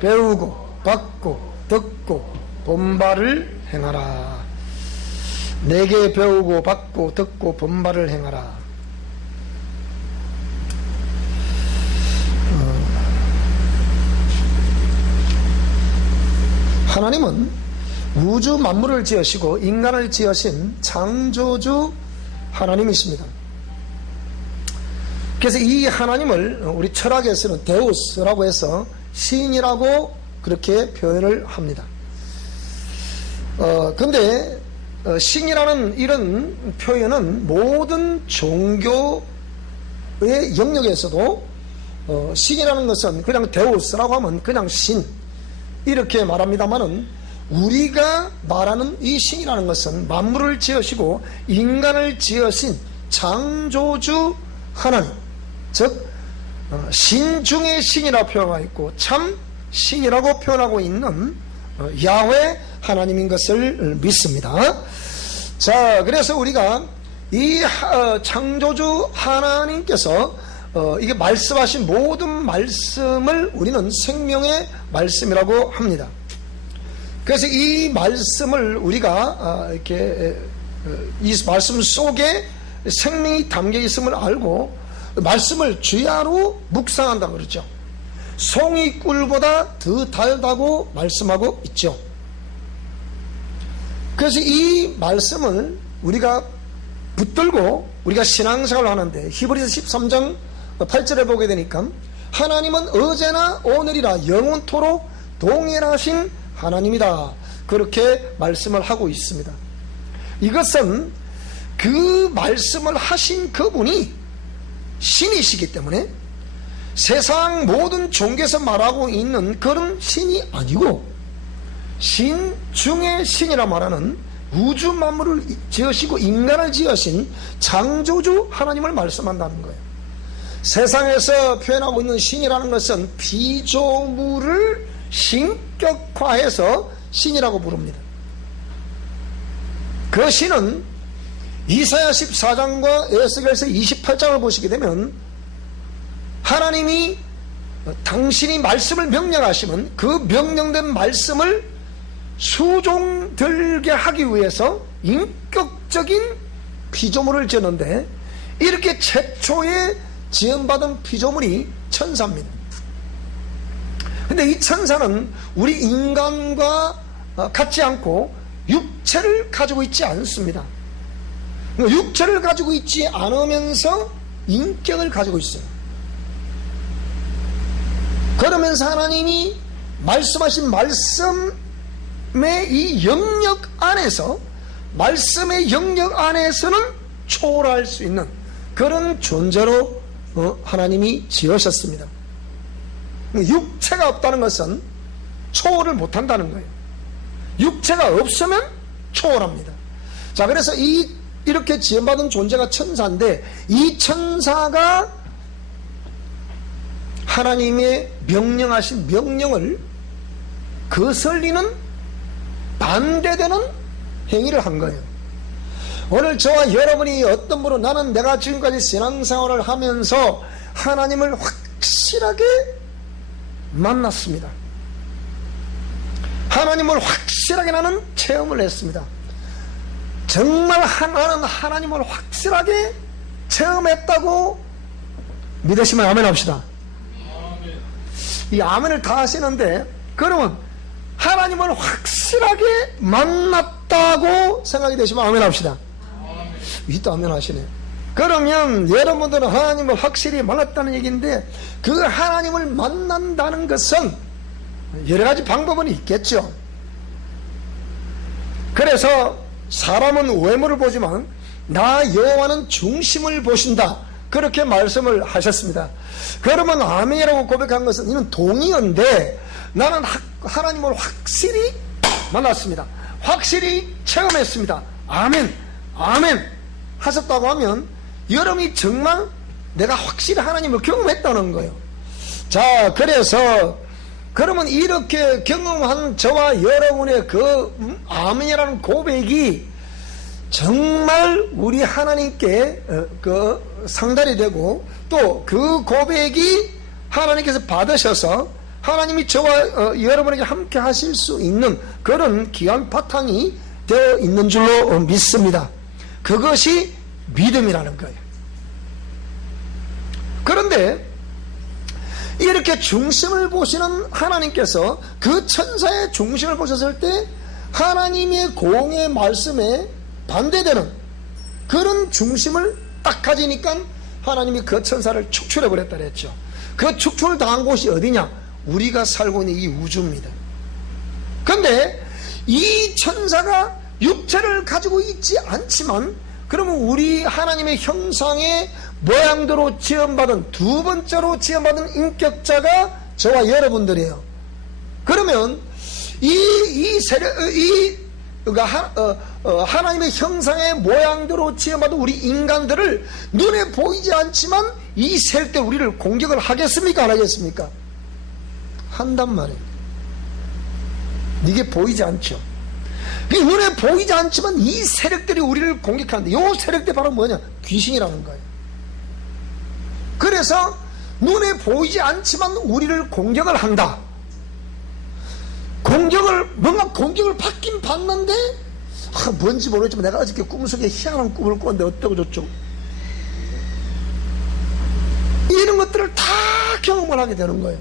배우고 받고 듣고 본바를 행하라. 내게 배우고 받고 듣고 본바를 행하라. 하나님은 우주 만물을 지으시고 인간을 지으신 창조주 하나님이십니다. 그래서 이 하나님을 우리 철학에서는 데우스라고 해서 신이라고 그렇게 표현을 합니다. 근데 신이라는 이런 표현은 모든 종교의 영역에서도 신이라는 것은 그냥 데우스라고 하면 그냥 신 이렇게 말합니다만은, 우리가 말하는 이 신이라는 것은 만물을 지으시고 인간을 지으신 창조주 하나님, 즉 신 중의 신이라 표현하고 있고 참 신이라고 표현하고 있는 야훼 하나님인 것을 믿습니다. 자, 그래서 우리가 이 창조주 하나님께서 이게 말씀하신 모든 말씀을 우리는 생명의 말씀이라고 합니다. 그래서 이 말씀을 우리가 이렇게 이 말씀 속에 생명이 담겨 있음을 알고 말씀을 주야로 묵상한다 그러죠. 송이 꿀보다 더 달다고 말씀하고 있죠. 그래서 이 말씀을 우리가 붙들고 우리가 신앙생활을 하는데, 히브리서 13장 8절에 보게 되니까 하나님은 어제나 오늘이라 영원토록 동일하신 하나님이다, 그렇게 말씀을 하고 있습니다. 이것은 그 말씀을 하신 그분이 신이시기 때문에 세상 모든 종교에서 말하고 있는 그런 신이 아니고 신 중의 신이라 말하는 우주 만물을 지으시고 인간을 지으신 창조주 하나님을 말씀한다는 거예요. 세상에서 표현하고 있는 신이라는 것은 피조물을 신격화해서 신이라고 부릅니다. 그 신은 이사야 14장과 에스겔서 28장을 보시게 되면 하나님이 당신이 말씀을 명령하시면 그 명령된 말씀을 수종들게 하기 위해서 인격적인 피조물을 지었는데, 이렇게 최초에 지음받은 피조물이 천사입니다. 근데 이 천사는 우리 인간과 같지 않고 육체를 가지고 있지 않습니다. 육체를 가지고 있지 않으면서 인격을 가지고 있어요. 그러면서 하나님이 말씀하신 말씀의 이 영역 안에서, 말씀의 영역 안에서는 초월할 수 있는 그런 존재로 하나님이 지으셨습니다. 육체가 없다는 것은 초월을 못한다는 거예요. 육체가 없으면 초월합니다. 자, 그래서 이렇게 지음받은 존재가 천사인데, 이 천사가 하나님의 명령하신 명령을 거슬리는 반대되는 행위를 한 거예요. 오늘 저와 여러분이 어떤 분은 나는 내가 지금까지 신앙생활을 하면서 하나님을 확실하게 만났습니다. 하나님을 확실하게 나는 체험을 했습니다. 정말 나는 하나님을 확실하게 체험했다고 믿으시면 아멘 합시다. 이 아멘을 다 하시는데, 그러면 하나님을 확실하게 만났다고 생각이 되시면 아멘 합시다. 이또 아멘 하시네. 그러면 여러분들은 하나님을 확실히 만났다는 얘기인데, 그 하나님을 만난다는 것은 여러 가지 방법은 있겠죠. 그래서 사람은 외모를 보지만 나 여호와는 중심을 보신다, 그렇게 말씀을 하셨습니다. 그러면 아멘이라고 고백한 것은 이는 동의어인데, 나는 하나님을 확실히 만났습니다, 확실히 체험했습니다, 아멘 아멘 하셨다고 하면 여러분이 정말 내가 확실히 하나님을 경험했다는 거예요. 자, 그래서 그러면 이렇게 경험한 저와 여러분의 그 아멘이라는 고백이 정말 우리 하나님께 상달이 되고, 또 그 고백이 하나님께서 받으셔서 하나님이 저와 여러분에게 함께 하실 수 있는 그런 귀한 바탕이 되어 있는 줄로 믿습니다. 그것이 믿음이라는 거예요. 그런데 이렇게 중심을 보시는 하나님께서 그 천사의 중심을 보셨을 때 하나님의 공의 말씀에 반대되는 그런 중심을 딱 가지니까 하나님이 그 천사를 축출해 버렸다 그랬죠. 그 축출당한 곳이 어디냐? 우리가 살고 있는 이 우주입니다. 그런데 이 천사가 육체를 가지고 있지 않지만 그러면 우리 하나님의 형상의 모양대로 지음받은 두 번째로 지음받은 인격자가 저와 여러분들이에요. 그러면 하나님의 형상의 모양대로 지음받은 우리 인간들을 눈에 보이지 않지만 이 세력들 우리를 공격을 하겠습니까? 안 하겠습니까? 한단 말이에요. 이게 보이지 않죠. 눈에 보이지 않지만 이 세력들이 우리를 공격하는데 이 세력들이 바로 뭐냐? 귀신이라는 거예요. 그래서 눈에 보이지 않지만 우리를 공격을 한다. 뭔가 공격을 받긴 받는데 뭔지 모르겠지만 내가 어저께 꿈속에 희한한 꿈을 꿨는데 어떠고 저쩌고 이런 것들을 다 경험을 하게 되는 거예요.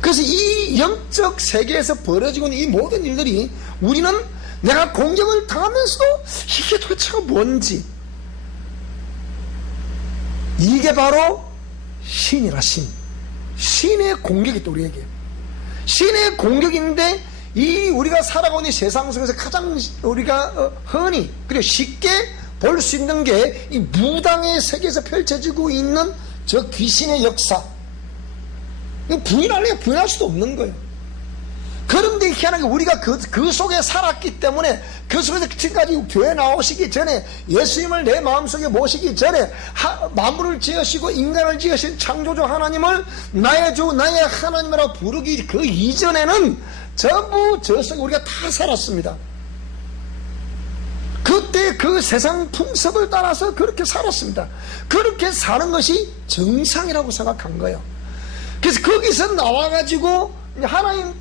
그래서 이 영적 세계에서 벌어지고 있는 이 모든 일들이 우리는 내가 공격을 당하면서도 이게 도대체가 뭔지, 이게 바로 신이라. 신의 공격이 또 우리에게 신의 공격인데 이 우리가 살아가고 있는 세상 속에서 가장 우리가 흔히 그리고 쉽게 볼 수 있는 게 이 무당의 세계에서 펼쳐지고 있는 저 귀신의 역사. 부인할 수도 없는 거예요. 그런데 희한하게 우리가 그 속에 살았기 때문에 그 속에서 지금까지 교회 나오시기 전에 예수님을 내 마음속에 모시기 전에 만물을 지으시고 인간을 지으신 창조주 하나님을 나의 주 나의 하나님이라고 부르기 그 이전에는 전부 저 속에 우리가 다 살았습니다. 그때 그 세상 풍습을 따라서 그렇게 살았습니다. 그렇게 사는 것이 정상이라고 생각한 거예요. 그래서 거기서 나와가지고 하나님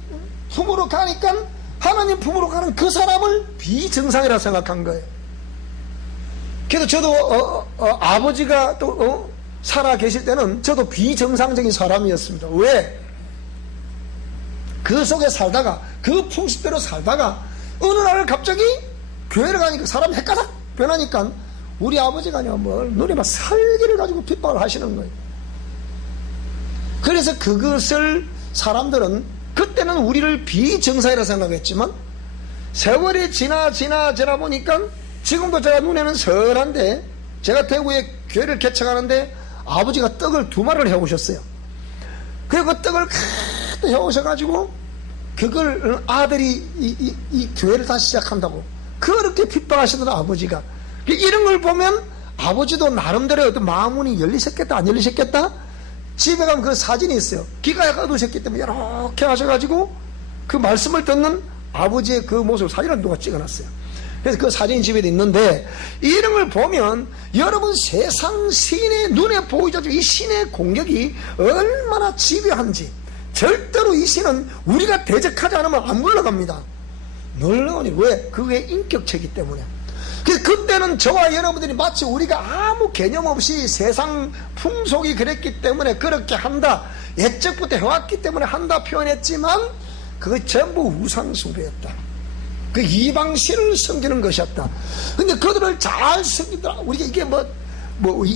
품으로 가니까 하나님 품으로 가는 그 사람을 비정상이라 생각한 거예요. 그래서 저도 아버지가 또 살아 계실 때는 저도 비정상적인 사람이었습니다. 왜? 그 속에 살다가 그 풍습대로 살다가 어느 날 갑자기 교회를 가니까 사람이 헷가닥 변하니까 우리 아버지가 눈에 막 살기를 가지고 핍박을 하시는 거예요. 그래서 그것을 사람들은 그때는 우리를 비정상이라 생각했지만 세월이 지나 보니까 지금도 제가 눈에는 선한데 제가 대구에 교회를 개척하는데 아버지가 떡을 2마리를 해오셨어요. 그리고 그 떡을 가득 해오셔가지고 그걸 아들이 이 교회를 다시 시작한다고 그렇게 핍박하시던 아버지가 이런 걸 보면 아버지도 나름대로 어떤 마음문이 열리셨겠다 안 열리셨겠다. 집에 가면 그 사진이 있어요. 귀가 약간 어두우셨기 때문에 이렇게 하셔가지고 그 말씀을 듣는 아버지의 그 모습 사진을 누가 찍어놨어요. 그래서 그 사진이 집에 있는데 이런 걸 보면 여러분 세상 신의 눈에 보이지 않지만 이 신의 공격이 얼마나 집요한지 절대로 이 신은 우리가 대적하지 않으면 안 물러갑니다. 놀라우니 왜? 그게 인격체이기 때문에. 그때는 저와 여러분들이 마치 우리가 아무 개념 없이 세상 풍속이 그랬기 때문에 그렇게 한다, 옛적부터 해왔기 때문에 한다 표현했지만 그거 전부 우상숭배였다. 그 이방신을 섬기는 것이었다. 근데 그들을 잘 섬기더라. 우리가 이게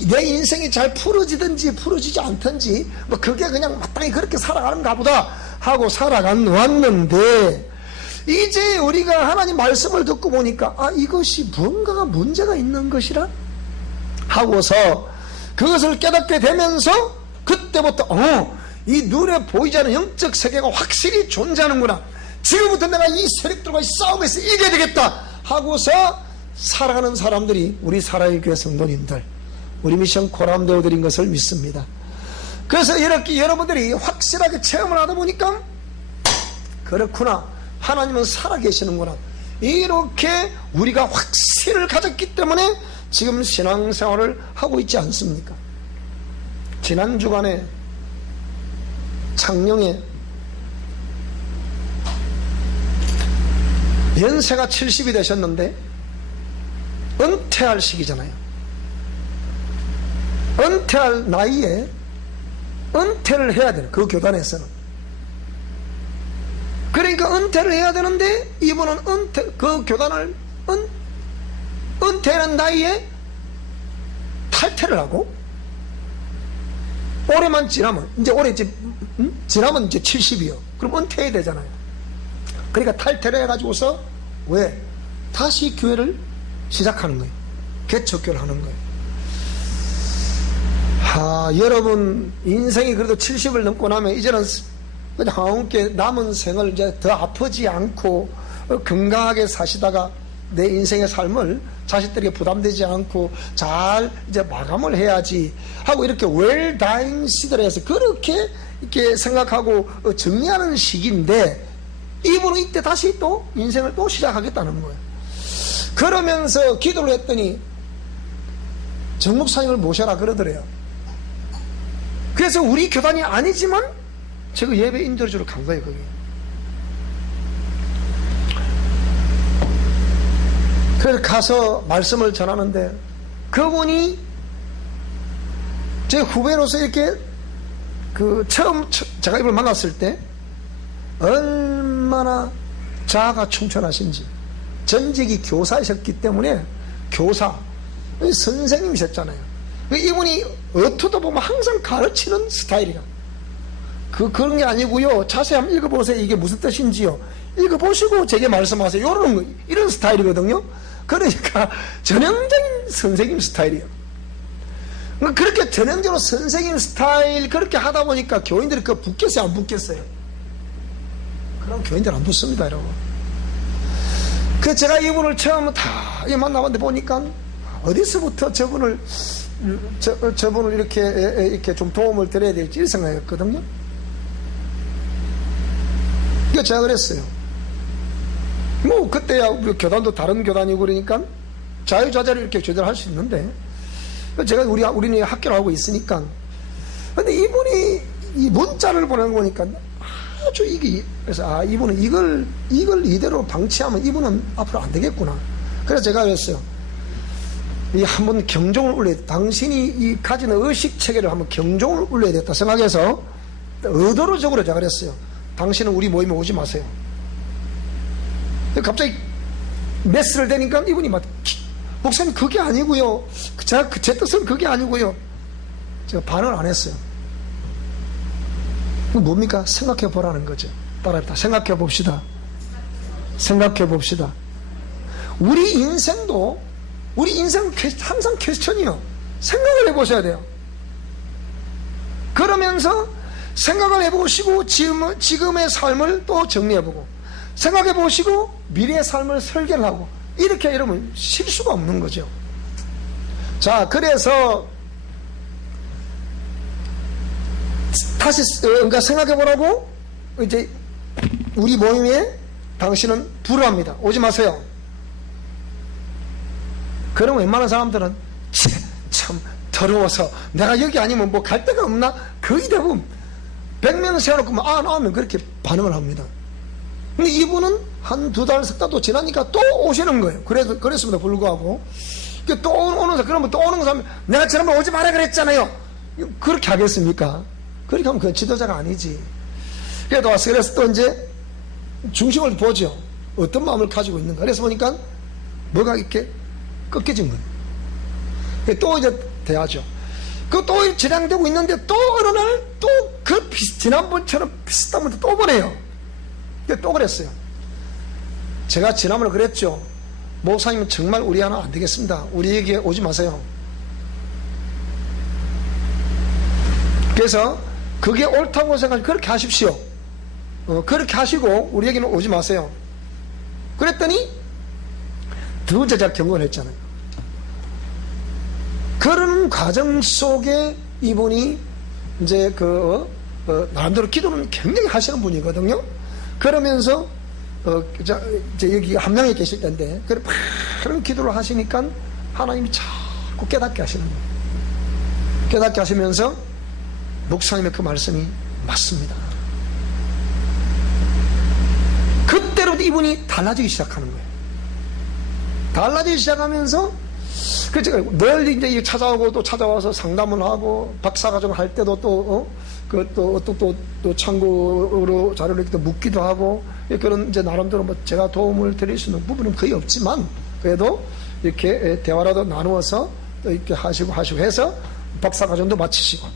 내 인생이 잘 풀어지든지 풀어지지 않든지 그게 그냥 마땅히 그렇게 살아가는가 보다 하고 왔는데 이제 우리가 하나님 말씀을 듣고 보니까 이것이 뭔가가 문제가 있는 것이라 하고서 그것을 깨닫게 되면서 그때부터 이 눈에 보이지 않는 영적 세계가 확실히 존재하는구나. 지금부터 내가 이 세력들과 싸움에서 이겨야 되겠다 하고서 살아가는 사람들이 우리 사랑의 교회 성도님들, 우리 미션 코람데오들인 것을 믿습니다. 그래서 이렇게 여러분들이 확실하게 체험을 하다 보니까 그렇구나, 하나님은 살아계시는구나, 이렇게 우리가 확신을 가졌기 때문에 지금 신앙생활을 하고 있지 않습니까? 지난 주간에 창녕에 연세가 70이 되셨는데 은퇴할 시기잖아요. 은퇴할 나이에 은퇴를 해야 되는, 그 교단에서는. 그러니까 은퇴를 해야 되는데 이분은 그 교단을 은퇴하는 나이에 탈퇴를 하고, 올해만 지나면, 이제 올해 지나면 이제 70이요. 그럼 은퇴해야 되잖아요. 그러니까 탈퇴를 해가지고서 왜? 다시 교회를 시작하는 거예요. 개척교를 하는 거예요. 여러분, 인생이 그래도 70을 넘고 나면 이제는 그냥 함께 남은 생을 이제 더 아프지 않고 건강하게 사시다가 내 인생의 삶을 자식들에게 부담되지 않고 잘 이제 마감을 해야지 하고, 이렇게 웰다잉 시대에서 그렇게 이렇게 생각하고 정리하는 시기인데, 이분은 이때 다시 또 인생을 또 시작하겠다는 거예요. 그러면서 기도를 했더니 정 목사님을 모셔라 그러더래요. 그래서 우리 교단이 아니지만 제가 예배 인도해주러 간 거예요, 거기. 그래서 가서 말씀을 전하는데, 그분이 제 후배로서 이렇게 처음 제가 이분을 만났을 때 얼마나 자아가 충천하신지, 전직이 교사이셨기 때문에, 교사 선생님이셨잖아요. 이분이 어투도 보면 항상 가르치는 스타일이야. 그런 게 아니고요, 자세히 한번 읽어보세요. 이게 무슨 뜻인지요, 읽어보시고 제게 말씀하세요. 이런 스타일이거든요. 그러니까 전형적인 선생님 스타일이에요. 그렇게 전형적으로 선생님 스타일 그렇게 하다 보니까 교인들이 그거 붙겠어요, 안 붙겠어요? 그럼 교인들 안 붙습니다, 여러분. 그 제가 이분을 처음 다 만나봤는데 보니까 어디서부터 저분을 이렇게 좀 도움을 드려야 될지 이 생각했거든요. 그러니까 제가 그랬어요. 뭐 그때야 우리 교단도 다른 교단이고 그러니까 자유자재를 이렇게 조절할 수 있는데, 제가 우리는 학교를 하고 있으니까. 근데 이분이 이 문자를 보낸 거니까 아주 그래서 이분은 이걸 이대로 방치하면 이분은 앞으로 안 되겠구나. 그래서 제가 그랬어요. 한번 경종을 울려야 돼. 당신이 가지는 의식 체계를 한번 경종을 울려야 겠다 생각해서 의도적으로 제가 그랬어요. 당신은 우리 모임에 오지 마세요. 갑자기 메스를 대니까 이분이 막, 목사님 그게 아니고요, 제 뜻은 그게 아니고요. 제가 반응을 안 했어요. 뭡니까? 생각해 보라는 거죠. 따라합니다. 생각해 봅시다. 생각해 봅시다. 우리 인생 항상 퀘스천이요. 생각을 해보셔야 돼요. 그러면서 생각을 해보시고 지금의 삶을 또 정리해보고, 생각해보시고 미래의 삶을 설계를 하고, 이렇게 이러면 실수가 없는 거죠. 자, 그래서 다시 그러니까 생각해보라고 이제 우리 모임에 당신은 불허합니다. 오지 마세요. 그럼 웬만한 사람들은 참 더러워서 내가 여기 아니면 뭐 갈 데가 없나? 거의 대부분 100명 세워놓고 나오면 그렇게 반응을 합니다. 근데 이분은 한 2달, 3달도 지나니까 또 오시는 거예요. 그랬음에도 불구하고 또 오는 사람, 그러면 또 오는 사람, 내가 지난번에 오지 마라 그랬잖아요. 그렇게 하겠습니까? 그렇게 하면 그 지도자가 아니지. 그래도 와서 그래서 또 이제 중심을 보죠. 어떤 마음을 가지고 있는가. 그래서 보니까 뭐가 이렇게 꺾여진 거예요. 또 이제 대하죠. 또 진행되고 있는데 또 어느 날 또 지난번처럼 비슷한 문제 또 보내요. 또 그랬어요. 제가 지난번에 그랬죠. 목사님은 정말 우리 하나 안 되겠습니다. 우리에게 오지 마세요. 그래서 그게 옳다고 생각하시고 그렇게 하십시오. 그렇게 하시고 우리에게는 오지 마세요. 그랬더니 두 번째 제가 경고를 했잖아요. 그런 과정 속에 이분이 이제 나름대로 기도는 굉장히 하시는 분이거든요. 그러면서 이제 여기 한 명이 계실 텐데 그런 기도를 하시니까 하나님이 자꾸 깨닫게 하시는 거예요. 깨닫게 하시면서 목사님의 그 말씀이 맞습니다. 그때부터 이분이 달라지기 시작하는 거예요. 달라지기 시작하면서, 그 제가 늘 이제 찾아오고 또 찾아와서 상담을 하고 박사과정 할 때도 또 참고로 자료를 이렇게 묻기도 하고, 그런 이제 나름대로 뭐 제가 도움을 드릴 수 있는 부분은 거의 없지만 그래도 이렇게 대화라도 나누어서 또 이렇게 하시고 해서 박사과정도 마치시고,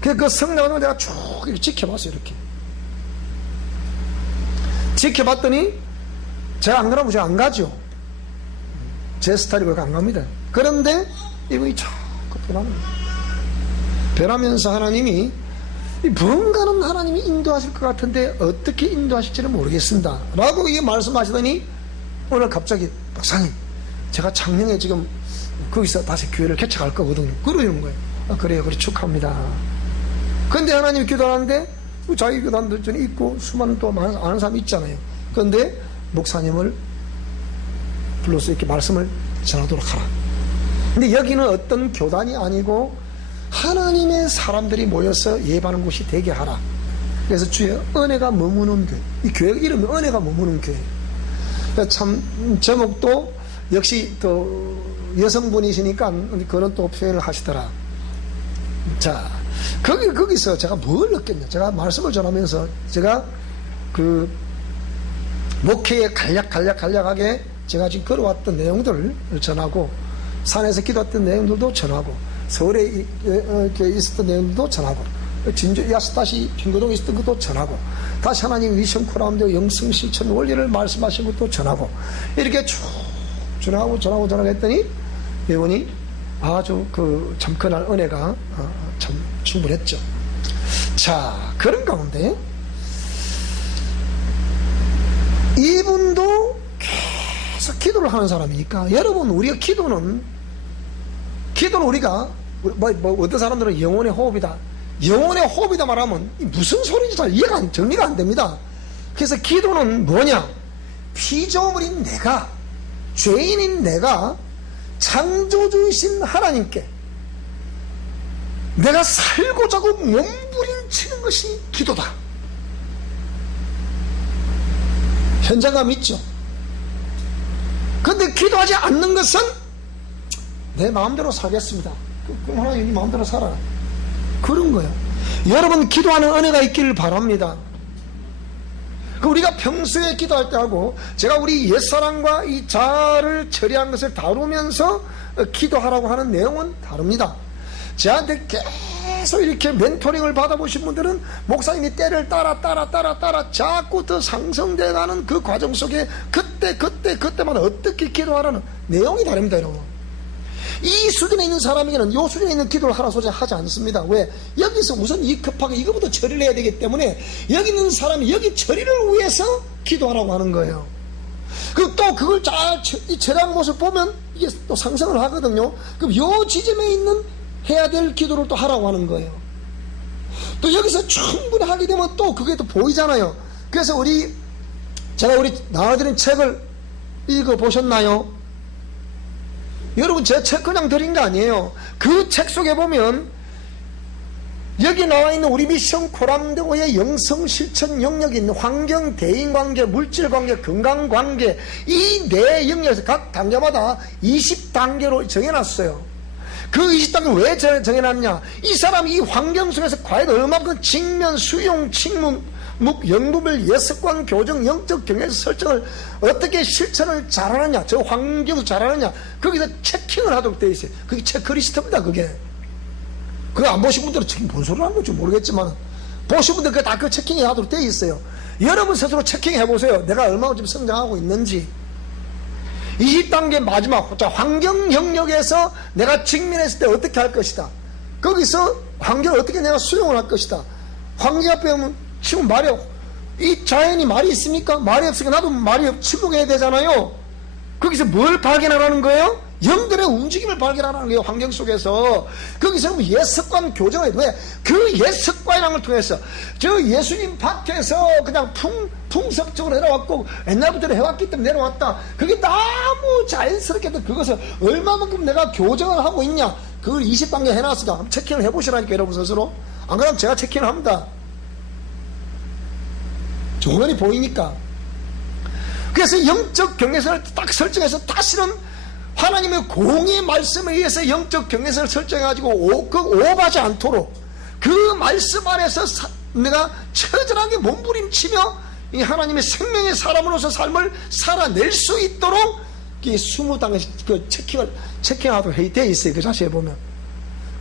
그 성장을 내가 쭉 이렇게 지켜봤어요. 이렇게 지켜봤더니 제가 안 그러면 제가 안 가죠. 제 스타일이 그렇게 안 갑니다. 그런데 이분이 자꾸 변하면서 하나님이 뭔가는 하나님이 인도하실 것 같은데 어떻게 인도하실지는 모르겠습니다 라고 이 말씀하시더니 오늘 갑자기 박사님, 제가 작년에 지금 거기서 다시 교회를 개척할 거거든요. 그러는 거예요. 그래요. 그래 축하합니다. 근데 하나님이 기도하는데 자기 교단도 전에 있고 수많은 또 아는 사람이 있잖아요. 그런데 목사님을 불러서 이렇게 말씀을 전하도록 하라. 근데 여기는 어떤 교단이 아니고 하나님의 사람들이 모여서 예배하는 곳이 되게 하라. 그래서 주의 은혜가 머무는 교회, 이 교회 이름이 은혜가 머무는 교회. 참 제목도 역시 또 여성분이시니까 그런 또 표현을 하시더라. 자, 거기서 제가 뭘 느꼈냐. 제가 말씀을 전하면서 제가 그 목회에 간략하게 제가 지금 걸어왔던 내용들을 전하고, 산에서 기도했던 내용들도 전하고, 서울에 있었던 내용들도 전하고, 진주 야스다시 핑거동에 있었던 것도 전하고, 다시 하나님 미션 코라운드 영성 실천 원리를 말씀하신 것도 전하고, 이렇게 쭉 전하고 했더니 이분이 아주 참 그날 은혜가 참 충분했죠. 자, 그런 가운데 이분도 계속 기도를 하는 사람이니까, 여러분, 우리가 기도는 우리가 어떤 사람들은 영혼의 호흡이다, 영혼의 호흡이다 말하면 무슨 소리인지 잘 정리가 안 됩니다. 그래서 기도는 뭐냐? 피조물인 내가, 죄인인 내가 창조주이신 하나님께 내가 살고자 하고 몸부림치는 것이 기도다. 현장감 있죠. 그런데 기도하지 않는 것은 내 마음대로 살겠습니다. 그럼 하나님 마음대로 살아라, 그런 거예요. 여러분, 기도하는 은혜가 있기를 바랍니다. 우리가 평소에 기도할 때 하고, 제가 우리 옛사람과 이 자아를 처리한 것을 다루면서 기도하라고 하는 내용은 다릅니다. 저한테 계속 이렇게 멘토링을 받아보신 분들은 목사님이 때를 따라 자꾸 더 상승돼가는 그 과정 속에 그때마다 어떻게 기도하라는 내용이 다릅니다. 여러분, 이 수준에 있는 사람에게는 이 수준에 있는 기도를 하라 소리 하지 않습니다. 왜? 여기서 우선 급하게 이거부터 처리를 해야 되기 때문에 여기 있는 사람이 여기 처리를 위해서 기도하라고 하는 거예요. 그리고 또 그걸 잘 처리한 모습 보면 이게 또 상승을 하거든요. 그럼 요 지점에 있는 해야 될 기도를 또 하라고 하는 거예요. 또 여기서 충분히 하게 되면 또 그게 또 보이잖아요. 그래서 제가 나와드린 책을 읽어보셨나요? 여러분, 제 책 그냥 드린 게 아니에요. 그 책 속에 보면 여기 나와 있는 우리 미션 코람데오의 영성 실천 영역이 있는 환경, 대인관계, 물질관계, 건강관계, 이 네 영역에서 각 단계마다 20단계로 정해놨어요. 그 20단계 왜 정해놨냐? 이 사람이 이 환경 속에서 과연 얼마큼 직면, 수용, 직문, 영구별 예습관, 교정, 영적 경외 설정을 어떻게 실천을 잘하느냐, 저 환경에서 잘하느냐, 거기서 체킹을 하도록 되어 있어요. 그게 체크리스트입니다. 그거 안 보신 분들은 지금 뭔 소리를 하는 건지 모르겠지만, 보신 분들 다 그 체킹이 하도록 되어 있어요. 여러분 스스로 체킹해 보세요. 내가 얼마나 지금 성장하고 있는지. 20단계 마지막, 자, 환경 영역에서 내가 직면했을 때 어떻게 할 것이다. 거기서 환경을 어떻게 내가 수용을 할 것이다. 환경 앞에 오면 지금 이 자연이 말이 있습니까? 말이 없으니까 나도 말이 침묵해야 되잖아요. 거기서 뭘 발견하라는 거예요? 영들의 움직임을 발견하라는 거예요. 환경 속에서. 거기서 예습관 교정을 왜? 그 예습관이라는 걸 통해서 저 예수님 밖에서 그냥 풍습적으로 내려왔고 옛날부터 해왔기 때문에 내려왔다. 그게 너무 자연스럽게도 그것을 얼마만큼 내가 교정을 하고 있냐, 그걸 20단계 해놨으니까 한번 체킹을 해보시라니까, 여러분 스스로. 안 그러면 제가 체킹을 합니다. 종언이 보이니까. 그래서 영적 경계선을 딱 설정해서 다시는 하나님의 공의 말씀에 의해서 영적 경계선을 설정해가지고 오버하지 않도록 그 말씀 안에서 내가 처절하게 몸부림치며 이 하나님의 생명의 사람으로서 삶을 살아낼 수 있도록 20당의 그 체킹하도록 되어 있어요. 그 자세에 보면.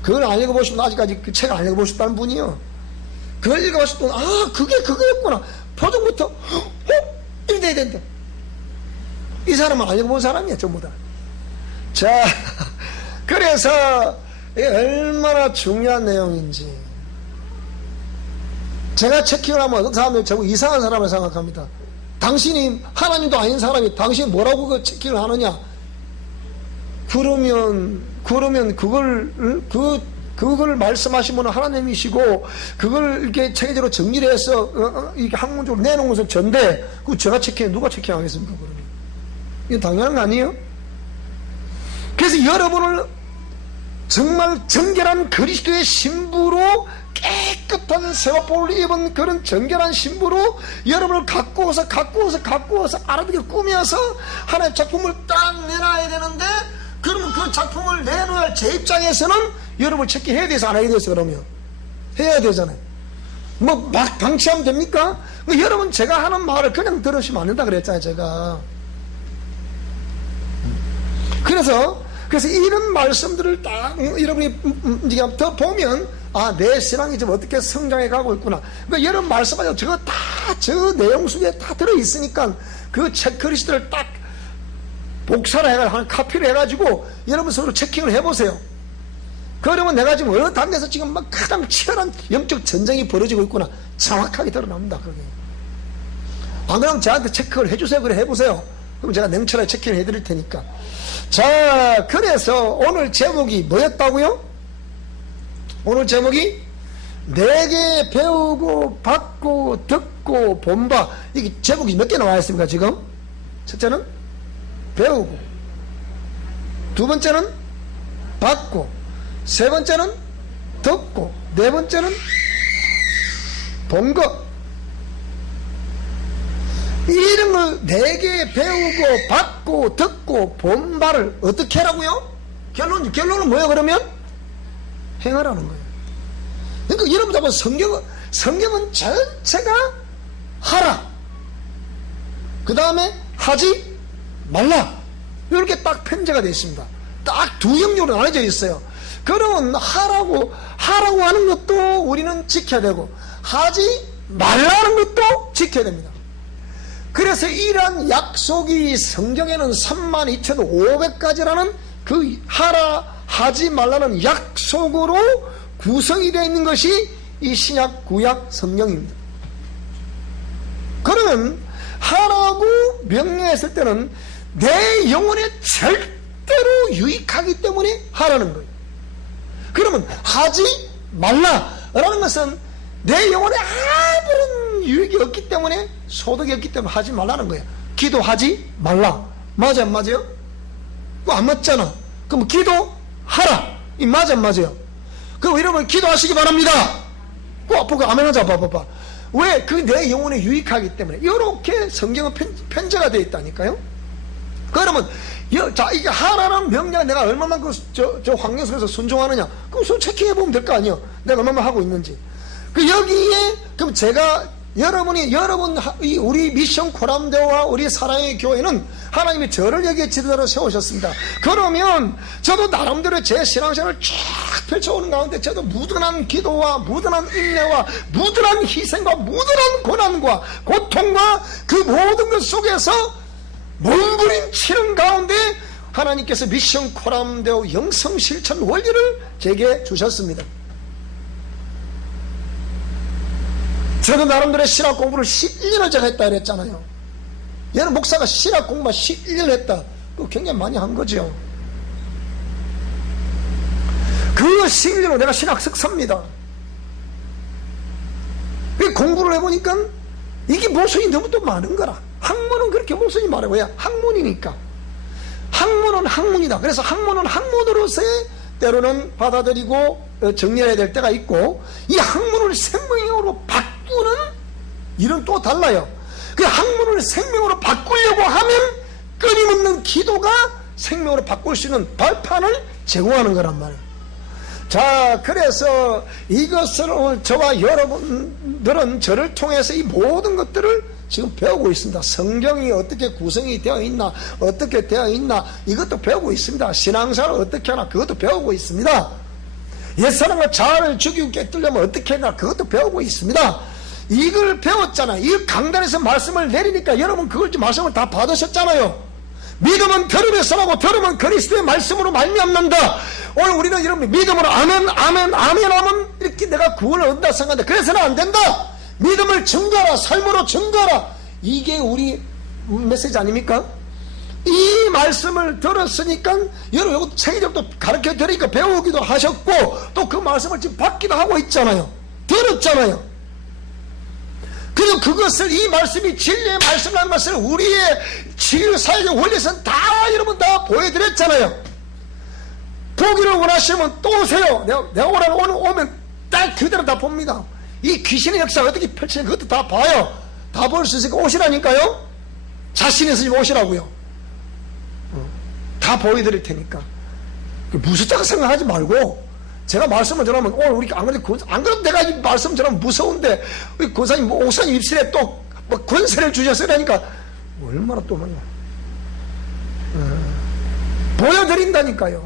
그걸 안 읽어보시면 아직까지 그 책 안 읽어보셨다는 분이요. 그걸 읽어보셨더니 그게 그거였구나. 표정부터 이렇게 돼야 된다. 이 사람은 안 읽어본 사람이야 전부 다. 자, 그래서 이게 얼마나 중요한 내용인지. 제가 체킹을 하면 어떤 사람들이 자꾸 이상한 사람을 생각합니다. 당신이 하나님도 아닌 사람이 당신이 뭐라고 그 체킹을 하느냐? 그러면 그걸 말씀하신 분은 하나님이시고 그걸 이렇게 체계적으로 정리를 해서 이렇게 학문적으로 내놓은 것은 전데 그 제가 체킹해 누가 체킹하겠습니까? 그러면 이거 당연한 거 아니에요? 그래서 여러분을 정말 정결한 그리스도의 신부로 깨끗한 세마포를 입은 그런 정결한 신부로 여러분을 가꾸어서 알아듣게 꾸며서 하나의 작품을 딱 내놔야 되는데, 그러면 그 작품을 내놓아야 할 제 입장에서는 여러분을 체크해야 돼서 안 하게 돼서 그러면 해야 되잖아요. 뭐 막 방치하면 됩니까? 여러분 제가 하는 말을 그냥 들으시면 안 된다 그랬잖아요 제가. 그래서 이런 말씀들을 딱 여러분이 더 보면 내 신앙이 지금 어떻게 성장해 가고 있구나. 그러니까 여러분 말씀하죠. 저거 다 저 내용 속에 다 들어있으니까 그 체크리스트를 딱 복사를 해가지고 카피를 해가지고 여러분 서로 체킹을 해보세요. 그러면 내가 지금 어느 단계에서 지금 막 가장 치열한 영적 전쟁이 벌어지고 있구나 정확하게 드러납니다. 그게. 안 그러면 저한테 체크를 해주세요. 그래 해보세요. 그럼 제가 냉철하게 체킹을 해드릴 테니까. 자, 그래서 오늘 제목이 뭐였다고요? 오늘 제목이 내게 배우고 받고 듣고 본바. 이게 제목이 몇 개 나와 있습니까 지금? 첫째는 배우고, 두 번째는 받고, 세 번째는 듣고, 네 번째는 본 것. 이런 걸 내게 배우고 받고 듣고 본 바를 어떻게 하라고요? 결론은 뭐예요 그러면? 행하라는 거예요. 그러니까 여러분 잡은 성경은 전체가 하라, 그 다음에 하지 말라, 이렇게 딱 편제가 되어 있습니다. 딱 두 영역으로 나눠져 있어요. 그러면 하라고 하는 것도 우리는 지켜야 되고 하지 말라는 것도 지켜야 됩니다. 그래서 이러한 약속이 성경에는 32,500가지라는 그 하라 하지 말라는 약속으로 구성이 되어 있는 것이 이 신약 구약 성경입니다. 그러면 하라고 명령했을 때는 내 영혼에 절대로 유익하기 때문에 하라는 거예요. 그러면 하지 말라라는 것은 내 영혼에 아무런 유익이 없기 때문에, 소득이 없기 때문에 하지 말라는 거예요. 기도하지 말라. 맞아 안 맞아요? 그거 안 맞잖아. 그럼 기도하라. 이 맞아 안 맞아요? 그럼 여러분 기도하시기 바랍니다. 꼭 보고 아멘 하자. 봐봐. 왜? 그 내 영혼에 유익하기 때문에. 이렇게 성경은 편제가 되어 있다니까요. 그러면 자, 이게 하라는 명령 내가 얼마만큼 저 환경 속에서 순종하느냐, 그럼 손 체크해 보면 될 거 아니에요. 내가 얼마만 하고 있는지. 여기에 그럼 우리 미션 코람데오와 우리 사랑의 교회는 하나님이 저를 여기에 지도자로 세우셨습니다. 그러면 저도 나름대로 제 신앙생활을 쫙 펼쳐오는 가운데 저도 무던한 기도와 무던한 인내와 무던한 희생과 무던한 고난과 고통과 그 모든 것 속에서 몸부림치는 가운데 하나님께서 미션 코람데오 영성실천 원리를 제게 주셨습니다. 저도 나름대로 신학 공부를 11년을 제가 했다 그랬잖아요. 얘는 목사가 신학 공부만 11년 했다. 그거 굉장히 많이 한 거죠. 그 11년으로 내가 신학 석사입니다. 공부를 해보니까 이게 모순이 너무 또 많은 거라. 학문은 그렇게 모순이 많아요. 왜? 학문이니까. 학문은 학문이다. 그래서 학문은 학문으로서의 때로는 받아들이고 정리해야 될 때가 있고, 이 학문을 생명으로 바꾸는 일은 또 달라요. 그 학문을 생명으로 바꾸려고 하면 끊임없는 기도가 생명으로 바꿀 수 있는 발판을 제공하는 거란 말이에요. 자, 그래서 이것을 오늘 저와 여러분들은 저를 통해서 이 모든 것들을 지금 배우고 있습니다. 성경이 어떻게 구성이 되어 있나, 어떻게 되어 있나, 이것도 배우고 있습니다. 신앙생활을 어떻게 하나, 그것도 배우고 있습니다. 옛사람과 자아를 죽이고 깨뜨려면 어떻게 하나, 그것도 배우고 있습니다. 이걸 배웠잖아요. 이 강단에서 말씀을 내리니까 여러분 그걸 말씀을 다 받으셨잖아요. 믿음은 들음에서 나고 들음은 그리스도의 말씀으로 말미암는다. 오늘 우리는 여러분 믿음으로 아멘 아멘 아멘 하면 이렇게 내가 구원을 얻는다 생각하는데 그래서는 안 된다. 믿음을 증거하라. 삶으로 증거하라. 이게 우리 메시지 아닙니까? 이 말씀을 들었으니까 여러분 이것도 체계적으로 가르쳐 드리니까 배우기도 하셨고 또 그 말씀을 지금 받기도 하고 있잖아요. 들었잖아요. 그리고 그것을 이 말씀이 진리의 말씀이라는 것을 우리의 치유사역의 원리에서는 다 여러분 다 보여드렸잖아요. 보기를 원하시면 또 오세요. 내가 오늘 오면 딱 그대로 다 봅니다. 이 귀신의 역사가 어떻게 펼치는지 그것도 다 봐요. 다 볼 수 있으니까 오시라니까요. 자신 있으시면 오시라고요. 다 보여드릴 테니까 무섭다고 생각하지 말고 제가 말씀을 전하면 오늘 우리 안 그래도 내가 이 말씀 전하면 무서운데 우리 권사님 옥사님 입술에 또 뭐 권세를 주셨으라니까 얼마나 또 많이 보여드린다니까요.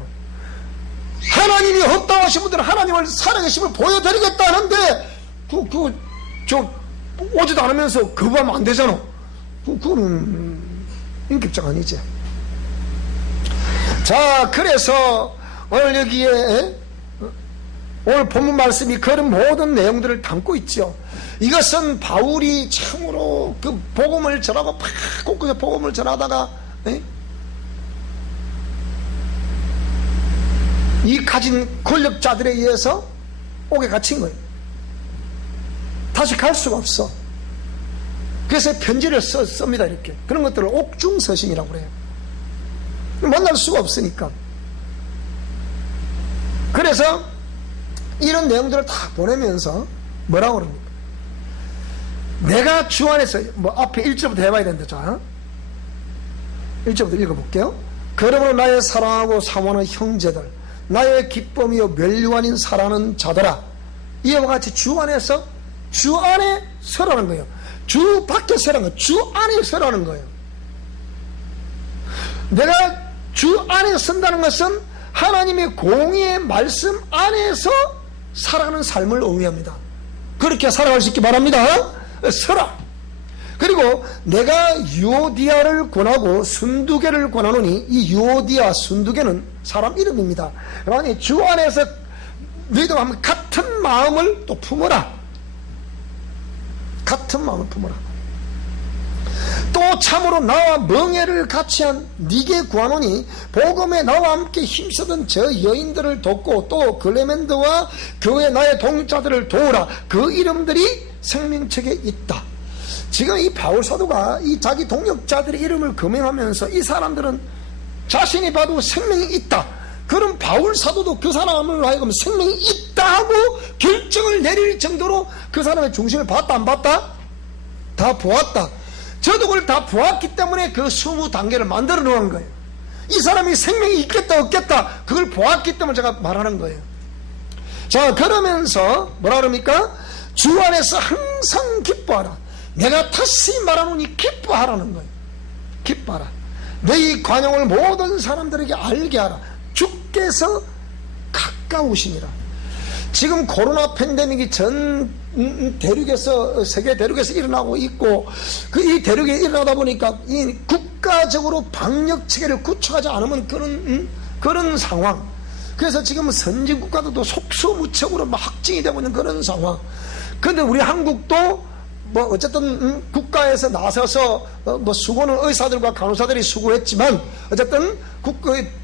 하나님이 없다고 하신 분들은 하나님을 살아계심을 보여드리겠다는데 저 오지도 않으면서 거부하면 안 되잖아. 그거는 인격적 아니지. 자, 그래서 오늘 여기에 오늘 본문 말씀이 그런 모든 내용들을 담고 있죠. 이것은 바울이 참으로 그 복음을 전하고 막 곳곳에 복음을 전하다가 이 가진 권력자들에 의해서 옥에 갇힌 거예요. 다시 갈 수가 없어. 그래서 편지를 씁니다. 이렇게 그런 것들을 옥중서신이라고 그래요. 만날 수가 없으니까. 그래서 이런 내용들을 다 보내면서 뭐라고 그럽니까? 내가 주 안에서 앞에 1절부터 해봐야 되는데 자 1절부터 읽어볼게요. 그러므로 나의 사랑하고 사모하는 형제들 나의 기쁨이요 멸류 아닌 사랑하는 자들아 이와 같이 주 안에서 주 안에 서라는 거예요. 주 밖에 서라는 거예요. 주 안에 서라는 거예요. 내가 주 안에 선다는 것은 하나님의 공의의 말씀 안에서 살아가는 삶을 의미합니다. 그렇게 살아갈 수 있기 바랍니다. 서라. 그리고 내가 유오디아를 권하고 순두개를 권하노니 이 유오디아 순두개는 사람 이름입니다. 아니 주 안에서 너희도 하면 같은 마음을 또 품어라. 같은 마음을 품어라. 또 참으로 나와 멍에를 같이한 네게 구하노니 복음에 나와 함께 힘쓰던 저 여인들을 돕고 또 글레멘드와 교회 나의 동역자들을 도우라. 그 이름들이 생명책에 있다. 지금 이 바울 사도가 이 자기 동역자들의 이름을 거명하면서 이 사람들은 자신이 봐도 생명이 있다. 그럼 바울 사도도 그 사람을 하여금 생명이 있다 하고 결정을 내릴 정도로 그 사람의 중심을 봤다 안 봤다? 다 보았다. 저도 그걸 다 보았기 때문에 그 20단계를 만들어 놓은 거예요. 이 사람이 생명이 있겠다 없겠다 그걸 보았기 때문에 제가 말하는 거예요. 자, 그러면서 뭐라 그럽니까? 주 안에서 항상 기뻐하라. 내가 다시 말하노니 기뻐하라는 거예요. 기뻐하라. 너희 관용을 모든 사람들에게 알게 하라. 주께서 가까우시니라. 지금 코로나 팬데믹이 전 대륙에서 세계 대륙에서 일어나고 있고 이 대륙에 일어나다 보니까 이 국가적으로 방역 체계를 구축하지 않으면 그런 상황. 그래서 지금 선진 국가들도 속수무책으로 막 확진이 되고 있는 그런 상황. 그런데 우리 한국도 뭐 어쨌든 국가에서 나서서 뭐 수고는 의사들과 간호사들이 수고했지만 어쨌든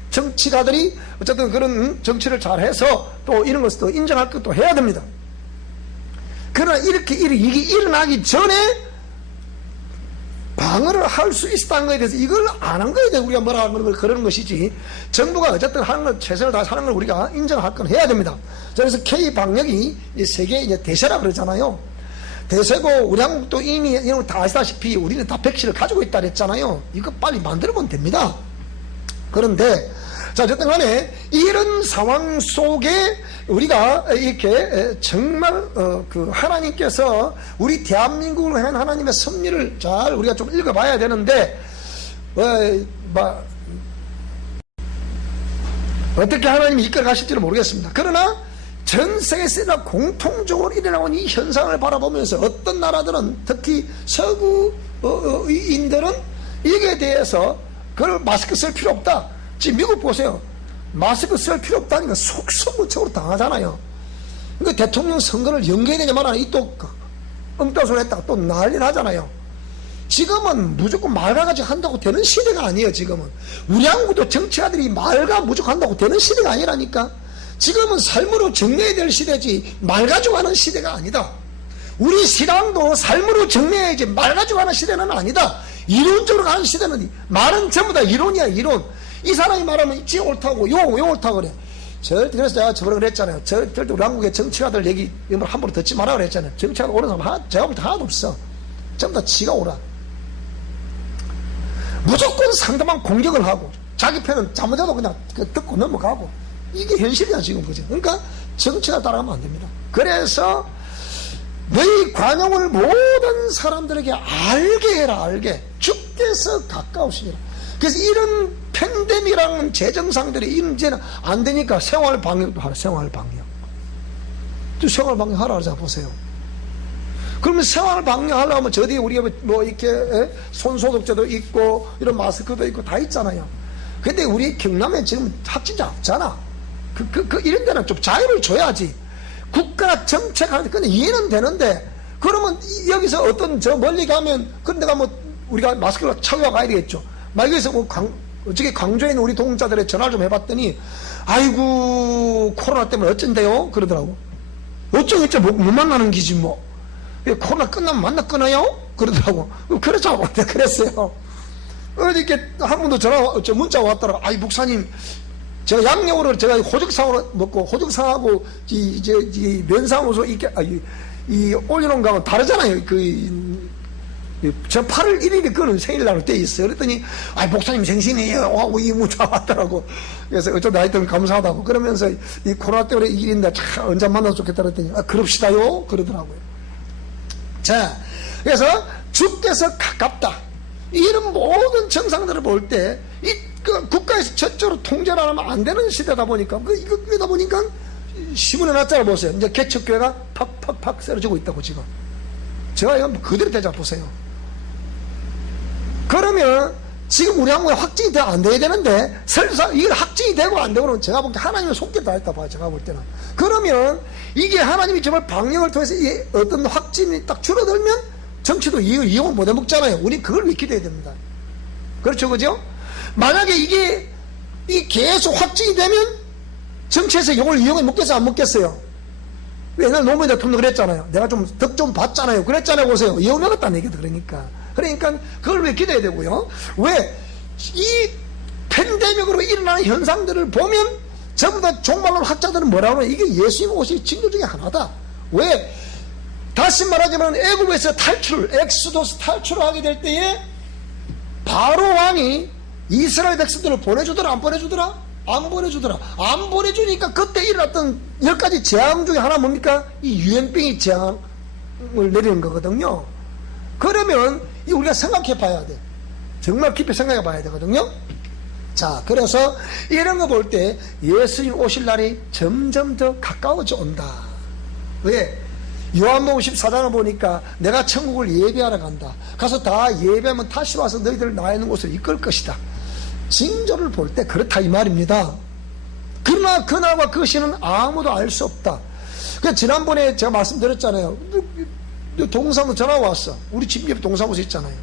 정치가들이 어쨌든 그런 정치를 잘해서 또 이런 것도 인정할 것도 해야 됩니다. 그러나 이게 일어나기 전에 방어를 할 수 있었다는 것에 대해서 이걸 안 한 거에 대해서 우리가 뭐라 하는 걸 그러는 것이지 정부가 어쨌든 하는 걸 최선을 다해서 하는 걸 우리가 인정할 건 해야 됩니다. 그래서 K 방역이 세계 이제 대세라 그러잖아요. 대세고 우리 한국도 이미 여러분 다 아시다시피 우리는 다 백신을 가지고 있다 그랬잖아요. 이거 빨리 만들면 됩니다. 그런데 자 어쨌든 간에 이런 상황 속에 우리가 이렇게 정말 그 하나님께서 우리 대한민국을 향한 하나님의 섭리를 잘 우리가 좀 읽어봐야 되는데 어떻게 하나님이 이끌어 가실지는 모르겠습니다. 그러나 전 세계에서 공통적으로 일어나온 이 현상을 바라보면서 어떤 나라들은 특히 서구인들은 이게 대해서 그걸 마스크 쓸 필요 없다. 지금 미국 보세요. 마스크 쓸 필요 없다니까 속수무책으로 당하잖아요. 그러니까 대통령 선거를 연기해야 되냐 말하냐 이 또 엉뚱한 소리 했다가 또 난리를 하잖아요. 지금은 무조건 말가가지고 한다고 되는 시대가 아니에요. 지금은 우리 한국도 정치가들이 말가 무조건 한다고 되는 시대가 아니라니까. 지금은 삶으로 정리해야 될 시대지 말 가지고 하는 시대가 아니다. 우리 신앙도 삶으로 정리해야지 말 가지고 하는 시대는 아니다. 이론적으로 가는 시대는 말은 전부 다 이론이야. 이론. 이 사람이 말하면 지 옳다고 요 옳다고 그래. 그래서 제가 저번에 그랬잖아요. 절대 우리 한국의 정치가들 얘기 함부로 듣지 마라 그랬잖아요. 정치가들 옳은 사람 제가 볼 때 하나도 없어. 전부 다 지가 옳아. 무조건 상대방 공격을 하고 자기 편은 잘못해도 그냥 듣고 넘어가고 이게 현실이야 지금. 그죠? 그러니까 정치가 따라가면 안 됩니다. 그래서 너희 관용을 모든 사람들에게 알게 해라. 알게. 주께서 가까우시니라. 그래서 이런 팬데믹이라는 재정상들이 이제는 안 되니까 생활방역도 하라. 생활방역. 생활방역 하라. 자 보세요. 그러면 생활방역 하려면 저 뒤에 우리가 뭐 이렇게 손소독제도 있고 이런 마스크도 있고 다 있잖아요. 근데 우리 경남에 지금 확진자 없잖아. 이런 데는 좀 자유를 줘야지. 국가 정책하는데 근데 이해는 되는데 그러면 여기서 어떤 저 멀리 가면 그런 데 가면 우리가 마스크를 착용하고 가야 되겠죠. 말그래서 뭐 어저께 광주에 있는 우리 동자들에 전화를 좀 해봤더니 아이고 코로나 때문에 어쩐대요 그러더라고. 어쩌겠죠. 못 만나는 기지 뭐. 코로나 끝나면 만나 끊어요? 그러더라고. 그랬죠. 그랬어요. 이렇게 한 분도 문자 왔더라고. 아이 목사님 제가 양력으로 제가 호적상으로 먹고 호적상하고 이 면상으로 이렇게 이 올려놓은 거하고 다르잖아요. 저 8월 1일에 그거는 생일날로 돼 있어요. 그랬더니 아이 목사님 생신이에요 하고 이 문자 왔더라고. 그래서 어쩌다 하여튼 감사하다고 그러면서 이 코로나 때문에 이 일인데 참 언제 만나서 좋겠다 그랬더니 그럽시다요 그러더라고요. 자 그래서 주께서 가깝다. 이런 모든 정상들을 볼 때 국가에서 전적으로 통제를 안 하면 안 되는 시대다 보니까 그러다 보니까 신문에 났잖아. 보세요. 이제 개척교회가 팍팍팍 쓰러지고 있다고 지금. 제가 이건 그대로 대자 보세요. 그러면 지금 우리 한국에 확진이 안 돼야 되는데 설사 이걸 확진이 되고 안 되고는 제가 볼 때 하나님의 손길 다 했다 봐요. 제가 볼 때는. 그러면 이게 하나님이 정말 방역을 통해서 이 어떤 확진이 딱 줄어들면 정치도 이용을 못 해먹잖아요. 우리 그걸 위키돼야 됩니다. 그렇죠, 그죠? 만약에 이게 계속 확진이 되면 정치에서 이걸 이용해 먹겠어요, 안 먹겠어요? 옛날 노무현 대통령 그랬잖아요. 내가 좀 덕 좀 봤잖아요. 그랬잖아요. 보세요. 이용하겠다는 얘기도 그러니까 그걸 왜 기대해야 되고요? 왜 이 팬데믹으로 일어나는 현상들을 보면 전부 다 종말론 학자들은 뭐라고 하냐? 이게 예수님 오실 징조 중에 하나다. 왜? 다시 말하자면 애굽에서 엑소도스 탈출을 하게 될 때에 바로 왕이 이스라엘 백성들을 보내주더라 안 보내주더라? 안 보내주더라. 안 보내주니까 그때 일어났던 10가지 재앙 중에 하나 뭡니까? 이 유행병이 재앙을 내리는 거거든요. 그러면 우리가 생각해 봐야 돼. 정말 깊이 생각해 봐야 되거든요. 자, 그래서 이런 거 볼 때 예수님 오실 날이 점점 더 가까워져 온다. 왜? 요한복음 14장을 보니까 내가 천국을 예배하러 간다. 가서 다 예배하면 다시 와서 너희들을 나 있는 곳으로 이끌 것이다. 징조를 볼 때 그렇다 이 말입니다. 그러나 그날과 그 시는 아무도 알 수 없다. 지난번에 제가 말씀드렸잖아요. 동사무 전화 왔어. 우리 집 옆에 동사무소 있잖아요.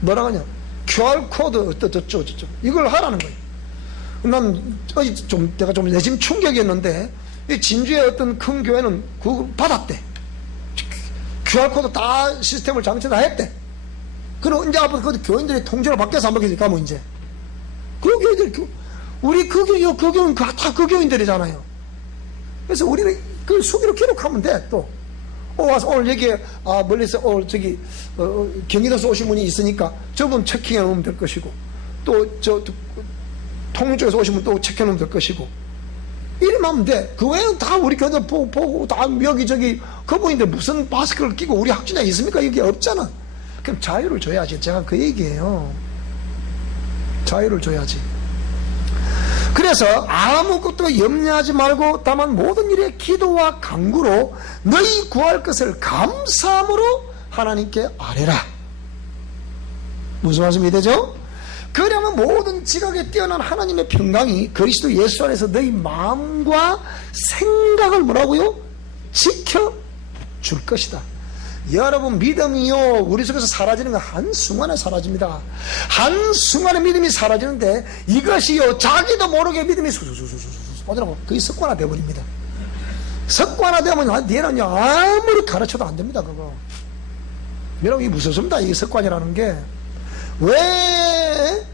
뭐라고 하냐? QR코드 어쩌고 이걸 하라는 거예요. 난 내가 좀 내심 충격이었는데 진주의 어떤 큰 교회는 그걸 받았대. QR코드 다 시스템을 장치 다 했대. 그럼 이제 앞으로 그 교인들이 통제를 바뀌어서 안 바뀌어서 가면 이제 그 교인들 우리 그 교인 다 그 교인들이잖아요. 그래서 우리는 그 수기로 기록하면 돼. 또 와서 오늘 여기에 멀리서 저기 경기도에서 오신 분이 있으니까 저분 체킹해 놓으면 될 것이고, 또 통영 쪽에서 오신 분 또 체크해 놓으면 될 것이고, 이러면 하면 돼. 그 외에는 다 우리 교회 보고 다 여기저기 그분인데 무슨 마스크를 끼고 우리 확진자 있습니까? 여기 없잖아. 그럼 자유를 줘야지. 제가 그 얘기예요. 자유를 줘야지. 그래서 아무것도 염려하지 말고 다만 모든 일에 기도와 간구로 너희 구할 것을 감사함으로 하나님께 아뢰라. 무슨 말씀이 되죠? 그러면 모든 지각에 뛰어난 하나님의 평강이 그리스도 예수 안에서 너희 마음과 생각을 뭐라고요? 지켜줄 것이다. 여러분, 믿음이요, 우리 속에서 사라지는 건 한순간에 사라집니다. 한순간에 믿음이 사라지는데 이것이요, 자기도 모르게 믿음이 수수수수수 빠져나가고 그게 습관화 되어버립니다. 습관화 되면 얘는요, 아무리 가르쳐도 안 됩니다. 그거 여러분, 이게 무섭습니다. 이게 습관이라는 게. 왜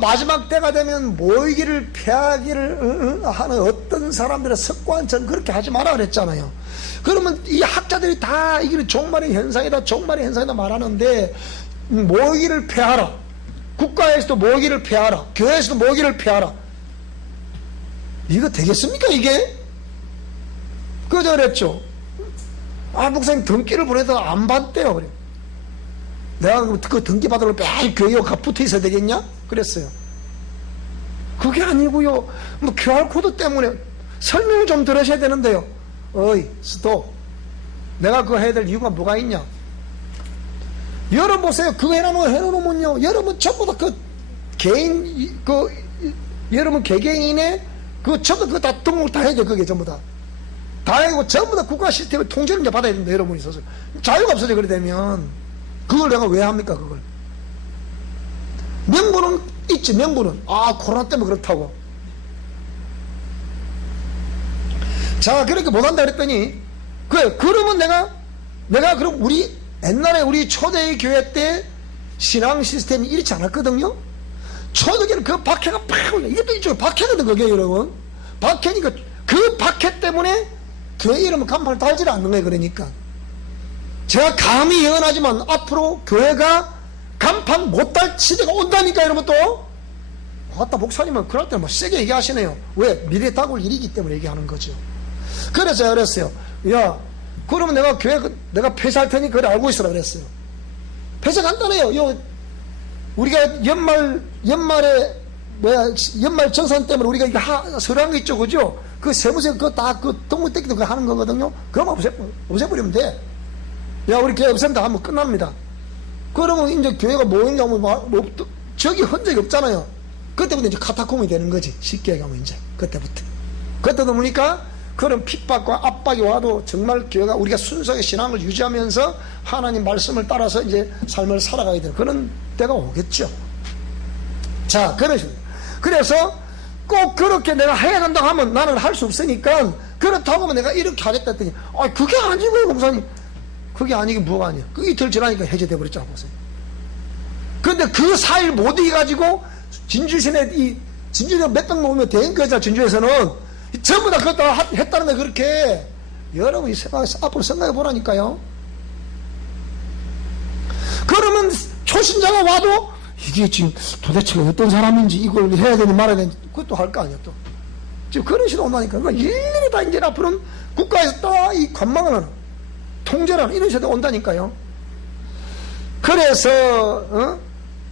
마지막 때가 되면 모이기를 피하기를 하는 어떤 사람들의 습관처럼 그렇게 하지 마라 그랬잖아요. 그러면 이 학자들이 다 이게 종말의 현상이다, 종말의 현상이다 말하는데, 모이기를 피하라, 국가에서도 모이기를 피하라, 교회에서도 모이기를 피하라, 이거 되겠습니까 이게? 그저 그랬죠. 목사님 등기를 보내도 안 받대요. 그래. 내가 그 등기 받으러 매일 교회에 붙어 있어야 되겠냐? 그랬어요. 그게 아니고요, 뭐 QR코드 때문에 설명을 좀 들으셔야 되는데요. 어이, 스톱. 내가 그거 해야 될 이유가 뭐가 있냐? 여러분 보세요. 그거 해놓으면요, 여러분 전부 다 그 개인, 여러분 개개인의 전부 그거 다 등록 다 해야 돼. 그게 전부 다 하고 전부 다 국가 시스템을 통제를 이제 받아야 된다. 여러분이 있어서 자유가 없어져. 그래 되면 그걸 내가 왜 합니까? 그걸 명분은 있지. 명분은 코로나 때문에 그렇다고. 자, 그렇게 못한다 그랬더니, 그러면 내가 그럼 옛날에 우리 초대의 교회 때 신앙 시스템이 이렇지 않았거든요? 초대교회는 그 박해가 팍 올려. 이게 또 이쪽에 박해거든, 그게 여러분. 박해니까, 그 박해 때문에 교회 이름은 간판을 달지 않는 거예요, 그러니까. 제가 감히 예언하지만 앞으로 교회가 간판 못 달 시대가 온다니까, 여러분 또. 왔다 목사님은 그럴 때 뭐 세게 얘기하시네요. 왜? 미래 다가올 일이기 때문에 얘기하는 거죠. 그래서 제가 그랬어요. 야, 그러면 내가 폐쇄할 테니 그래 알고 있으라 그랬어요. 폐쇄 간단해요. 우리가 연말 정산 때문에 우리가 이거 서류한 거 있죠, 그죠? 그 세무서 그거 다 동물 떼기도 그거 하는 거거든요. 그거만 없애버리면 돼. 야, 우리 교회 없앤다 하면 끝납니다. 그러면 이제 교회가 뭐인가 하면 저기 흔적이 없잖아요. 그때부터 이제 카타콤이 되는 거지. 쉽게 얘기하면 이제 그때부터 보니까 그런 핍박과 압박이 와도 정말 교회가 우리가 순수하게 신앙을 유지하면서 하나님 말씀을 따라서 이제 삶을 살아가야 되는 그런 때가 오겠죠. 자, 그래서 꼭 그렇게 내가 해야 된다고 하면 나는 할 수 없으니까, 그렇다고 하면 내가 이렇게 하겠다 했더니, 그게 아니고요, 목사님. 그게 아니긴 뭐가 아니야. 그 이틀 지나니까 해제돼 버렸잖아, 보세요. 근데 그 4일 못 이겨가지고 진주시내 몇백 모으면 대인 거잖아. 진주에서는 전부 다 그것도 했다는 거. 그렇게 여러분이 앞으로 생각해 보라니까요. 그러면 초신자가 와도 이게 지금 도대체 어떤 사람인지, 이걸 해야 되는지 말아야 되는지 그것도 할 거 아니야. 또 지금 그런 시도 온다니까. 그러니까 일일이 다 이제 앞으로는 국가에서 딱 이 관망을 하는, 통제를 하는 이런 시대가 온다니까요. 그래서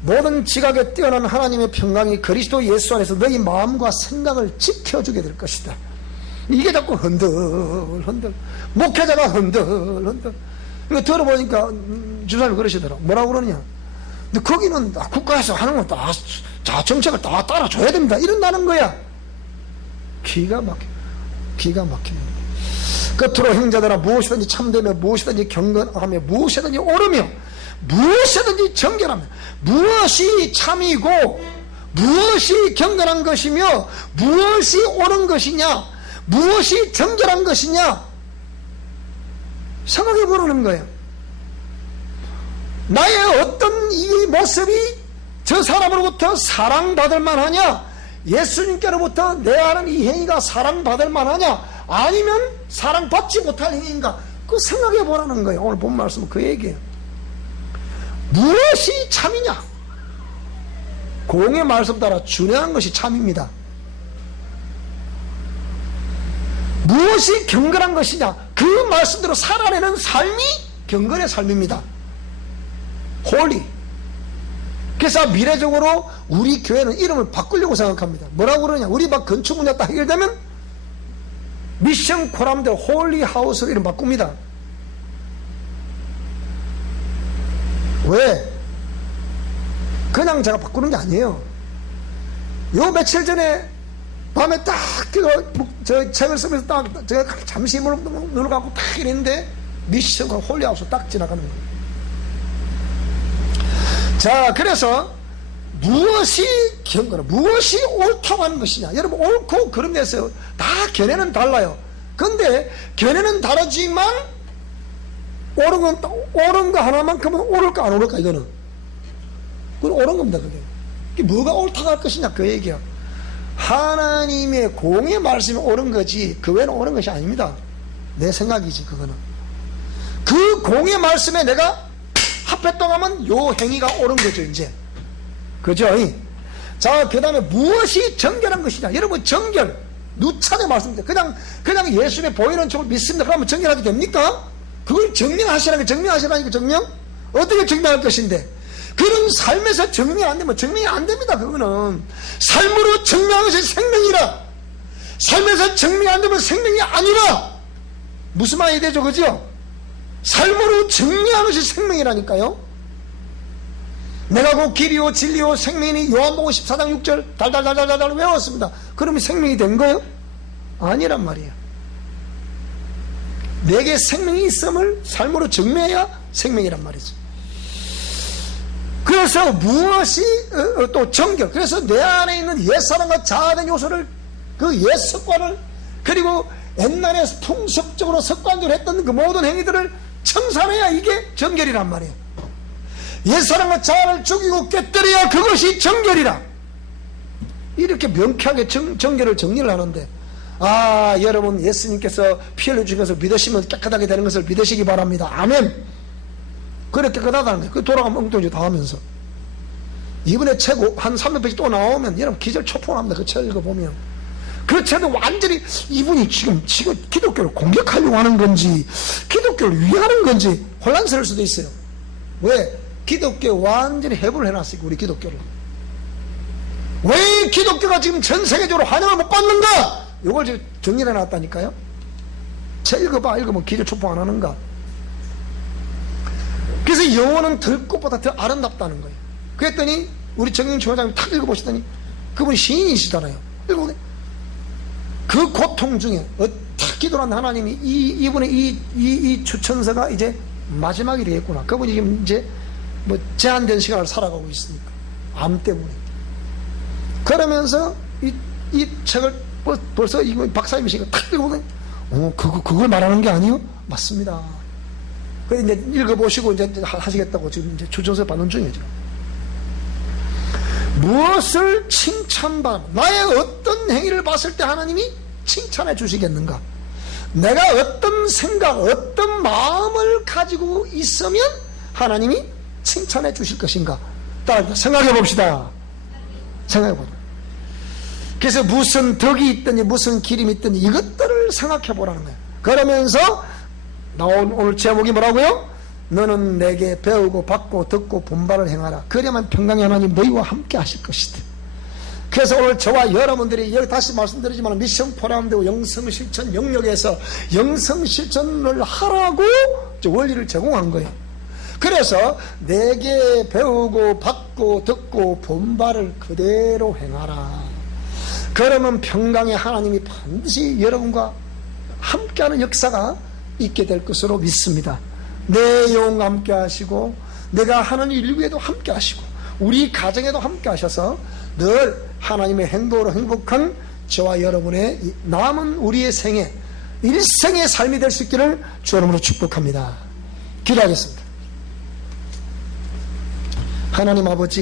모든 지각에 뛰어난 하나님의 평강이 그리스도 예수 안에서 너희 마음과 생각을 지켜주게 될 것이다. 이게 자꾸 흔들 목회자가 흔들 이거 들어보니까 주사님이 그러시더라고. 뭐라고 그러냐, 근데 거기는 국가에서 하는 건 다 정책을 다 따라줘야 됩니다 이런다는 거야. 기가 막힙니다. 끝으로 형제들아, 무엇이든지 참되며 무엇이든지 경건하며 무엇이든지 옳으며 무엇이든지 정결하며, 무엇이 참이고 무엇이 경건한 것이며 무엇이 옳은 것이냐, 무엇이 정결한 것이냐 생각해 보라는 거예요. 나의 어떤 이 모습이 저 사람으로부터 사랑받을 만하냐, 예수님께로부터 내 하는 이 행위가 사랑받을 만하냐, 아니면 사랑받지 못할 행위인가, 그 생각해 보라는 거예요. 오늘 본 말씀은 그 얘기예요. 무엇이 참이냐? 공의 말씀 따라 준행한 것이 참입니다. 무엇이 경건한 것이냐? 그 말씀대로 살아내는 삶이 경건의 삶입니다. 홀리. 그래서 미래적으로 우리 교회는 이름을 바꾸려고 생각합니다. 뭐라고 그러냐? 우리 막 건축 문제 딱 해결되면 미션 코람대로 홀리 하우스로 이름 바꿉니다. 왜? 그냥 제가 바꾸는 게 아니에요. 요 며칠 전에 밤에 딱 저 책을 쓰면서 딱 제가 잠시 눈을 감고 딱 이랬는데 미션 홀리 하우스 딱 지나가는 거예요. 자, 그래서 무엇이 경건, 무엇이 옳다고 하는 것이냐? 여러분, 옳고 그런 데서 다 견해는 달라요. 근데 견해는 다르지만 옳은 거 하나만큼은 옳을까 안 옳을까? 이거는 그건 옳은 겁니다. 그게 뭐가 옳다고 할 것이냐? 그 얘기야. 하나님의 공의 말씀이 옳은 거지 그 외에는 옳은 것이 아닙니다. 내 생각이지. 그거는 그 공의 말씀에 내가 합했다고 하면 요 행위가 옳은 거죠. 이제 그죠? 자, 그 다음에 무엇이 정결한 것이냐? 여러분, 정결 누차례 말씀드려요. 그냥 예수님의 보이는 촉을 믿습니다. 그러면 정결하게 됩니까? 그걸 증명하시라니까. 증명? 어떻게 증명할 것인데? 그런 삶에서 증명이 안 되면 증명이 안 됩니다. 그거는 삶으로 증명하는 것이 생명이라. 삶에서 증명이 안 되면 생명이 아니라. 무슨 말이 되죠? 그죠? 삶으로 증명하는 것이 생명이라니까요. 내가 곧 길이요 진리요 생명이니 요한복음 14장 6절 달달달달달 외웠습니다. 그러면 생명이 된 거예요? 아니란 말이에요. 내게 생명이 있음을 삶으로 증명해야 생명이란 말이죠. 그래서 무엇이 또 정결. 그래서 내 안에 있는 옛사람과 자아된 요소를, 그 옛습관을, 그리고 옛날에 풍습적으로 습관적으로 했던 그 모든 행위들을 청산해야 이게 정결이란 말이에요. 옛사람과 자아를 죽이고 깨뜨려야 그것이 정결이라. 이렇게 명쾌하게 정결을 정리를 하는데, 여러분 예수님께서 피 흘려주셔서 믿으시면 깨끗하게 되는 것을 믿으시기 바랍니다. 아멘. 그래 깨끗하다는 거예요. 그 돌아가면 엉뚱이 다 하면서 이번에 책 한 300페이지 또 나오면 여러분 기절초풍합니다. 그 책 읽어보면 그 책은 완전히 이분이 지금 기독교를 공격하려고 하는 건지 기독교를 위하는 건지 혼란스러울 수도 있어요. 왜? 기독교 완전히 해부를 해놨으니까. 우리 기독교를 왜 기독교가 지금 전 세계적으로 환영을 못 받는가? 이걸 지금 정리해 놨다니까요. 책 읽으면 기절초풍 안 하는가? 그래서 영혼은 들꽃보다 더 아름답다는 거예요. 그랬더니 우리 정영춘 회장님 탁 읽어보시더니 그분이 시인이시잖아요. 읽어보니 그 고통 중에 탁 기도한 하나님이 이분의 이 추천서가 이제 마지막이 되겠구나. 그분이 지금 이제 뭐 제한된 시간을 살아가고 있으니까 암 때문에. 그러면서 이 책을 벌써 이거 박사님이 시가 탁 읽어보더니 그걸 말하는 게 아니요? 맞습니다. 그래서 이제 읽어보시고 이제 하시겠다고 지금 이제 추천서 받는 중이죠. 무엇을 칭찬받아? 나의 어떤 행위를 봤을 때 하나님이 칭찬해 주시겠는가? 내가 어떤 생각, 어떤 마음을 가지고 있으면 하나님이 칭찬해 주실 것인가? 따라 생각해 봅시다. 생각해 봅시다. 그래서 무슨 덕이 있든지 무슨 기림이 있든지 이것들을 생각해 보라는 거예요. 그러면서 나온 오늘 제목이 뭐라고요? 너는 내게 배우고 받고 듣고 본받을 행하라. 그래야만 평강의 하나님 너희와 함께 하실 것이다. 그래서 오늘 저와 여러분들이 여기 다시 말씀드리지만 미션 포럼되고 영성실천 영역에서 영성실천을 하라고 원리를 제공한 거예요. 그래서 내게 배우고 받고 듣고 본받을 그대로 행하라. 그러면 평강의 하나님이 반드시 여러분과 함께하는 역사가 있게 될 것으로 믿습니다. 내 영 함께 하시고 내가 하는 일 위에도 함께 하시고 우리 가정에도 함께 하셔서 늘 하나님의 행복으로 행복한 저와 여러분의 남은 우리의 생애 일생의 삶이 될 수 있기를 주 이름으로 축복합니다. 기도하겠습니다. 하나님 아버지,